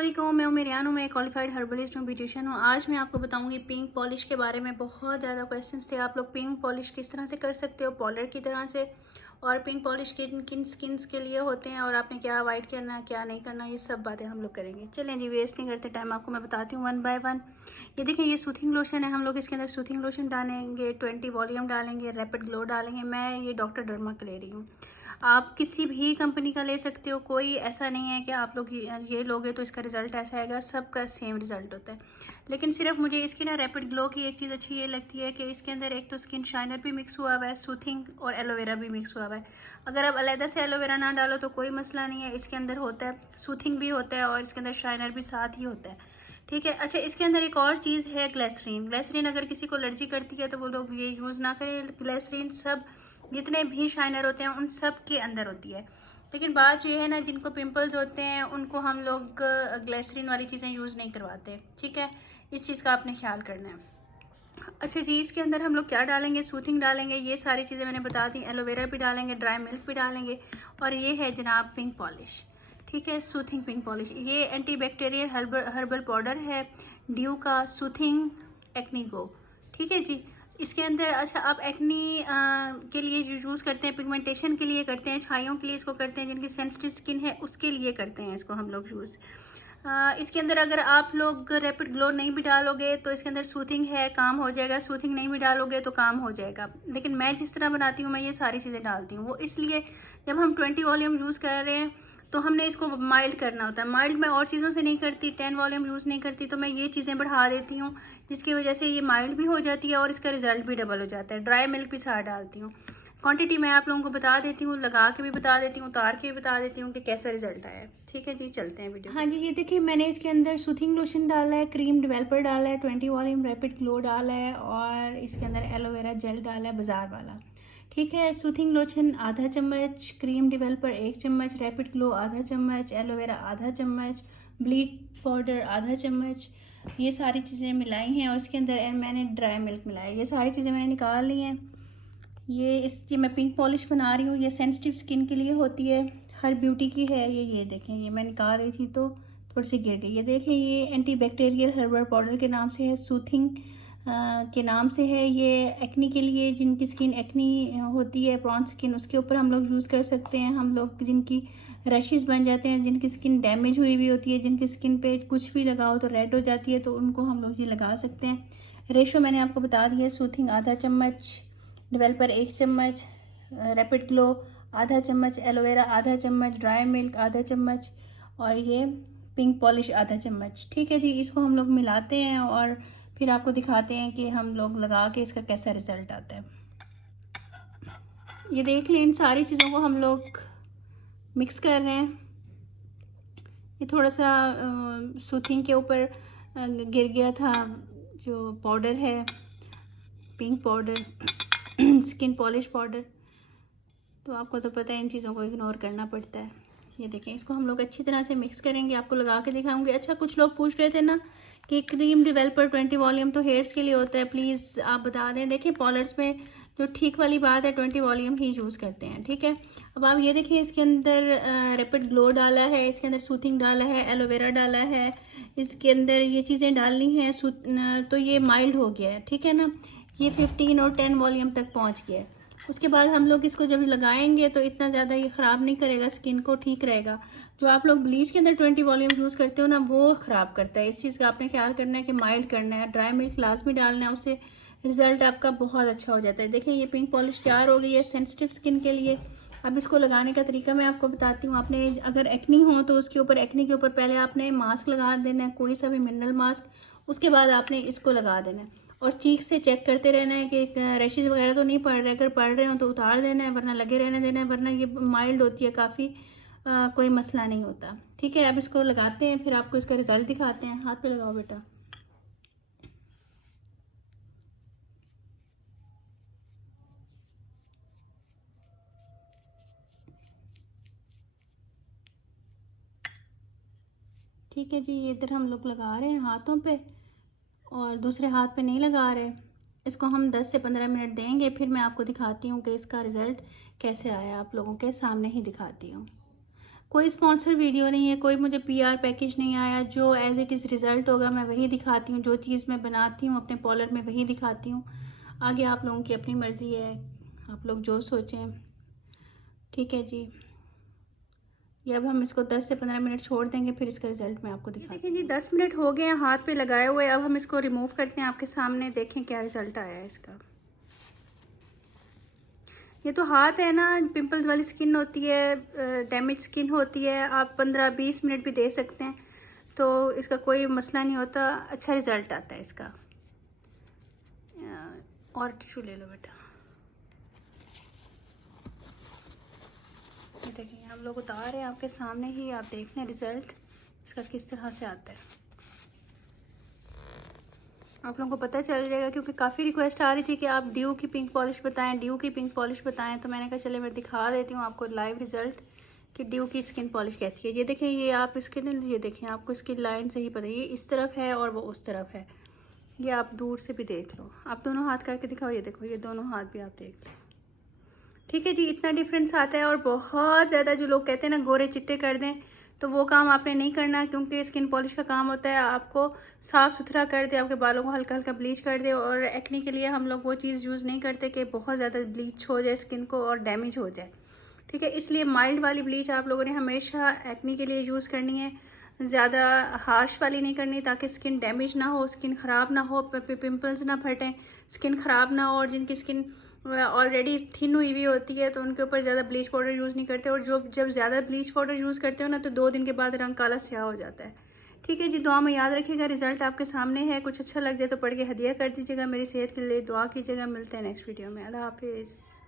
अस्सलाम, मैं मेरियान हूँ। मैं क्वालिफाइड हर्बलिस्ट हूँ, ब्यूटिशियन हूँ। आज मैं आपको बताऊंगी पिंक पॉलिश के बारे में। बहुत ज़्यादा क्वेश्चंस थे, आप लोग पिंक पॉलिश किस तरह से कर सकते हो पाउडर की तरह से, और पिंक पॉलिश किन किन स्किन्स के लिए होते हैं, और आपने क्या अवॉइड करना है क्या नहीं करना, ये सब बातें हम लोग करेंगे। चलें जी, वेस्ट नहीं करते टाइम, आपको मैं बताती हूँ वन बाय वन। ये देखें, ये सूथिंग लोशन है। हम लोग इसके अंदर सूथिंग लोशन डालेंगे, 20 वॉल्यूम डालेंगे, रैपिड ग्लो डालेंगे। मैं ये डॉक्टर डर्मा का ले रही हूँ। आप किसी भी कंपनी का ले सकते हो, कोई ऐसा नहीं है कि आप लोग ये लोगे तो इसका रिज़ल्ट ऐसा आएगा। सबका सेम रिज़ल्ट होता है। लेकिन सिर्फ मुझे इसकी ना रैपिड ग्लो की एक चीज़ अच्छी ये लगती है कि इसके अंदर एक तो स्किन शाइनर भी मिक्स हुआ हुआ है, सूथिंग और एलोवेरा भी मिक्स हुआ हुआ है। अगर आप अलहदा से एलोवेरा ना डालो तो कोई मसला नहीं है, इसके अंदर होता है सूथिंग भी होता है और इसके अंदर शाइनर भी साथ ही होता है। ठीक है। अच्छा, इसके अंदर एक और चीज़ है ग्लिसरीन। ग्लिसरीन अगर किसी को एलर्जी करती है तो वो लोग ये यूज़ ना करें। ग्लिसरीन सब जितने भी शाइनर होते हैं उन सब के अंदर होती है। लेकिन बात ये है ना, जिनको पिंपल्स होते हैं उनको हम लोग ग्लिसरीन वाली चीज़ें यूज़ नहीं करवाते। ठीक है, इस चीज़ का आपने ख्याल करना है। अच्छा जी, इसके अंदर हम लोग क्या डालेंगे? सूथिंग डालेंगे, ये सारी चीज़ें मैंने बता दी। एलोवेरा भी डालेंगे, ड्राई मिल्क भी डालेंगे, और ये है जनाब पिंक पॉलिश। ठीक है, सूथिंग पिंक पॉलिश। ये एंटी बैक्टीरियल हर्बल पाउडर है ड्यू का, सूथिंग एक्नी गो। ठीक है जी। इसके अंदर अच्छा, आप एक्नी के लिए जो यूज़ करते हैं, पिगमेंटेशन के लिए करते हैं, छाइयों के लिए इसको करते हैं, जिनकी सेंसिटिव स्किन है उसके लिए करते हैं इसको हम लोग यूज़। इसके अंदर अगर आप लोग रैपिड ग्लो नहीं भी डालोगे तो इसके अंदर सूथिंग है, काम हो जाएगा। सूथिंग नहीं भी डालोगे तो काम हो जाएगा। लेकिन मैं जिस तरह बनाती हूँ, मैं ये सारी चीज़ें डालती हूँ। वो इसलिए जब हम 20 वॉल्यूम यूज़ कर रहे हैं तो हमने इसको माइल्ड करना होता है। माइल्ड मैं और चीज़ों से नहीं करती, 10 वॉल्यूम यूज़ नहीं करती, तो मैं ये चीज़ें बढ़ा देती हूँ, जिसकी वजह से ये माइल्ड भी हो जाती है और इसका रिजल्ट भी डबल हो जाता है। ड्राई मिल्क भी साथ डालती हूँ। क्वांटिटी मैं आप लोगों को बता देती हूँ, लगा के भी बता देती हूँ, उतार के भी बता देती हूँ कि कैसा रिजल्ट आया है। ठीक है जी, चलते हैं वीडियो। हाँ जी, ये देखिए, मैंने इसके अंदर सूथिंग लोशन डाला है, क्रीम डेवलपर डाला है, 20 वॉल्यूम रैपिड ग्लो डाला है, और इसके अंदर एलोवेरा जेल डाला है बाजार वाला। ठीक है, सूथिंग लोशन आधा चम्मच, क्रीम डेवलपर 1 चम्मच, रैपिड ग्लो आधा चम्मच, एलोवेरा आधा चम्मच, ब्लीच पाउडर आधा चम्मच, ये सारी चीज़ें मिलाई हैं। और इसके अंदर मैंने ड्राई मिल्क मिलाया। ये सारी चीज़ें मैंने निकाल ली हैं। ये मैं पिंक पॉलिश बना रही हूँ। ये सेंसिटिव स्किन के लिए होती है, हर ब्यूटी की है। ये देखें, ये मैं निकाल रही थी तो थोड़ी सी गिर गई। ये देखें, ये एंटी बैक्टीरियल हर्बल पाउडर के नाम से है, सूथिंग के नाम से है। ये एक्नी के लिए, जिनकी स्किन एक्नी होती है, प्रॉन स्किन, उसके ऊपर हम लोग यूज़ कर सकते हैं। हम लोग जिनकी रैशेस बन जाते हैं, जिनकी स्किन डैमेज हुई हुई होती है, जिनकी स्किन पे कुछ भी लगाओ तो रेड हो जाती है, तो उनको हम लोग ये लगा सकते हैं। रेशो मैंने आपको बता दिया। सूथिंग आधा चम्मच, डेवलपर 1 चम्मच, रैपिड ग्लो आधा चम्मच, एलोवेरा आधा चम्मच, ड्राई मिल्क आधा चम्मच, और ये पिंक पॉलिश आधा चम्मच। ठीक है जी, इसको हम लोग मिलाते हैं और फिर आपको दिखाते हैं कि हम लोग लगा के इसका कैसा रिज़ल्ट आता है। ये देख लें, इन सारी चीज़ों को हम लोग मिक्स कर रहे हैं। ये थोड़ा सा सूथिंग के ऊपर गिर गया था, जो पाउडर है pink powder skin polish powder, तो आपको तो पता है इन चीज़ों को इग्नोर करना पड़ता है। ये देखें, इसको हम लोग अच्छी तरह से मिक्स करेंगे, आपको लगा के दिखाऊंगी। अच्छा, कुछ लोग पूछ रहे थे ना कि क्रीम डेवलपर 20 वॉल्यूम तो हेयर्स के लिए होता है, प्लीज़ आप बता दें। देखिए, पार्लर्स में जो ठीक वाली बात है, 20 वॉल्यूम ही यूज़ करते हैं। ठीक है, अब आप ये देखिए, इसके अंदर रैपिड ग्लो डाला है, इसके अंदर सूथिंग डाला है, एलोवेरा डाला है, इसके अंदर ये चीज़ें डालनी हैं, तो ये माइल्ड हो गया है। ठीक है ना, ये 15 और 10 वॉल्यूम तक पहुँच गया है। उसके बाद हम लोग इसको जब लगाएंगे तो इतना ज़्यादा ये ख़राब नहीं करेगा स्किन को, ठीक रहेगा। जो आप लोग ब्लीच के अंदर 20 वॉल्यूम यूज़ करते हो ना, वो ख़राब करता है। इस चीज़ का आपने ख्याल करना है कि माइल्ड करना है। ड्राई मिल्क लाजमी डालना है, उससे रिज़ल्ट आपका बहुत अच्छा हो जाता है। देखिए, ये पिंक पॉलिश तैयार हो गई है सेंसिटिव स्किन के लिए। अब इसको लगाने का तरीका मैं आपको बताती हूँ। आपने अगर एक्नी हो तो उसके ऊपर, एक्नी के ऊपर पहले आपने मास्क लगा देना है, कोई सा भी मिनरल मास्क। उसके बाद आपने इसको लगा देना है और चीक से चेक करते रहना है कि रैशेज वगैरह तो नहीं पड़ रहे। अगर पड़ रहे हो तो उतार देना है, वरना लगे रहने देना है, वरना ये माइल्ड होती है काफ़ी, कोई मसला नहीं होता। ठीक है, अब इसको लगाते हैं, फिर आपको इसका रिजल्ट दिखाते हैं। हाथ पे लगाओ बेटा। ठीक है जी, ये इधर हम लोग लगा रहे हैं हाथों पे, और दूसरे हाथ पे नहीं लगा रहे। इसको हम 10 से 15 मिनट देंगे, फिर मैं आपको दिखाती हूँ कि इसका रिज़ल्ट कैसे आया। आप लोगों के सामने ही दिखाती हूँ। कोई स्पॉन्सर वीडियो नहीं है, कोई मुझे पीआर पैकेज नहीं आया। जो एज इट इज़ रिज़ल्ट होगा मैं वही दिखाती हूँ, जो चीज़ मैं बनाती हूँ अपने पॉलर में वही दिखाती हूँ। आगे आप लोगों की अपनी मर्ज़ी है, आप लोग जो सोचें। ठीक है जी, ये अब हम इसको 10 से 15 मिनट छोड़ देंगे, फिर इसका रिज़ल्ट मैं आपको दिखाती हूँ। देखिए जी 10 मिनट हो गए हैं हाथ पे लगाए हुए। अब हम इसको रिमूव करते हैं आपके सामने, देखें क्या रिज़ल्ट आया है इसका। ये तो हाथ है ना, पिंपल्स वाली स्किन होती है, डैमेज स्किन होती है, आप 15-20 मिनट भी दे सकते हैं तो इसका कोई मसला नहीं होता, अच्छा रिज़ल्ट आता है इसका। और टिश्यू ले लो बेटा। ये देखिए हम लोग उतार रहे हैं आपके सामने ही, आप देख लें रिज़ल्ट इसका किस तरह से आता है। आप लोगों को पता चल जाएगा क्योंकि काफ़ी रिक्वेस्ट आ रही थी कि आप ड्यू की पिंक पॉलिश बताएं, ड्यू की पिंक पॉलिश बताएं, तो मैंने कहा चले मैं दिखा देती हूँ आपको लाइव रिज़ल्ट कि ड्यू की स्किन पॉलिश कैसी है। ये देखें, ये आप स्किन, ये देखें आपको इसकी लाइन से ही पता है, ये इस तरफ है और वो उस तरफ है। ये आप दूर से भी देख लो, आप दोनों हाथ करके दिखाओ, ये देखो ये दोनों हाथ भी आप देख लो। ठीक है जी, इतना डिफरेंस आता है। और बहुत ज़्यादा जो लोग कहते हैं ना गोरे चिट्टे कर दें, तो वो काम आपने नहीं करना, क्योंकि स्किन पॉलिश का काम होता है आपको साफ़ सुथरा कर दे, आपके बालों को हल्का हल्का ब्लीच कर दे। और एक्ने के लिए हम लोग वो चीज़ यूज़ नहीं करते कि बहुत ज़्यादा ब्लीच हो जाए स्किन को और डैमेज हो जाए। ठीक है, इसलिए माइल्ड वाली ब्लीच आप लोगों ने हमेशा एक्ने के लिए यूज़ करनी है, ज़्यादा हार्श वाली नहीं करनी, ताकि स्किन डैमेज ना हो, स्किन ख़राब ना हो, पिंपल्स ना फटें, स्किन ख़राब ना हो। और जिनकी स्किन ऑलरेडी थिन हुई हुई होती है तो उनके ऊपर ज़्यादा ब्लीच पाउडर यूज़ नहीं करते। और जब ज़्यादा ब्लीच पाउडर यूज़ करते हो ना तो 2 दिन के बाद रंग काला स्याह हो जाता है। ठीक है जी, दुआ में याद रखिएगा, रिज़ल्ट आपके सामने है। कुछ अच्छा लग जाए तो पढ़ के हदिया कर दीजिएगा, मेरी सेहत के लिए दुआ कीजिएगा। मिलते हैं नेक्स्ट वीडियो में। अल्लाह हाफिज़।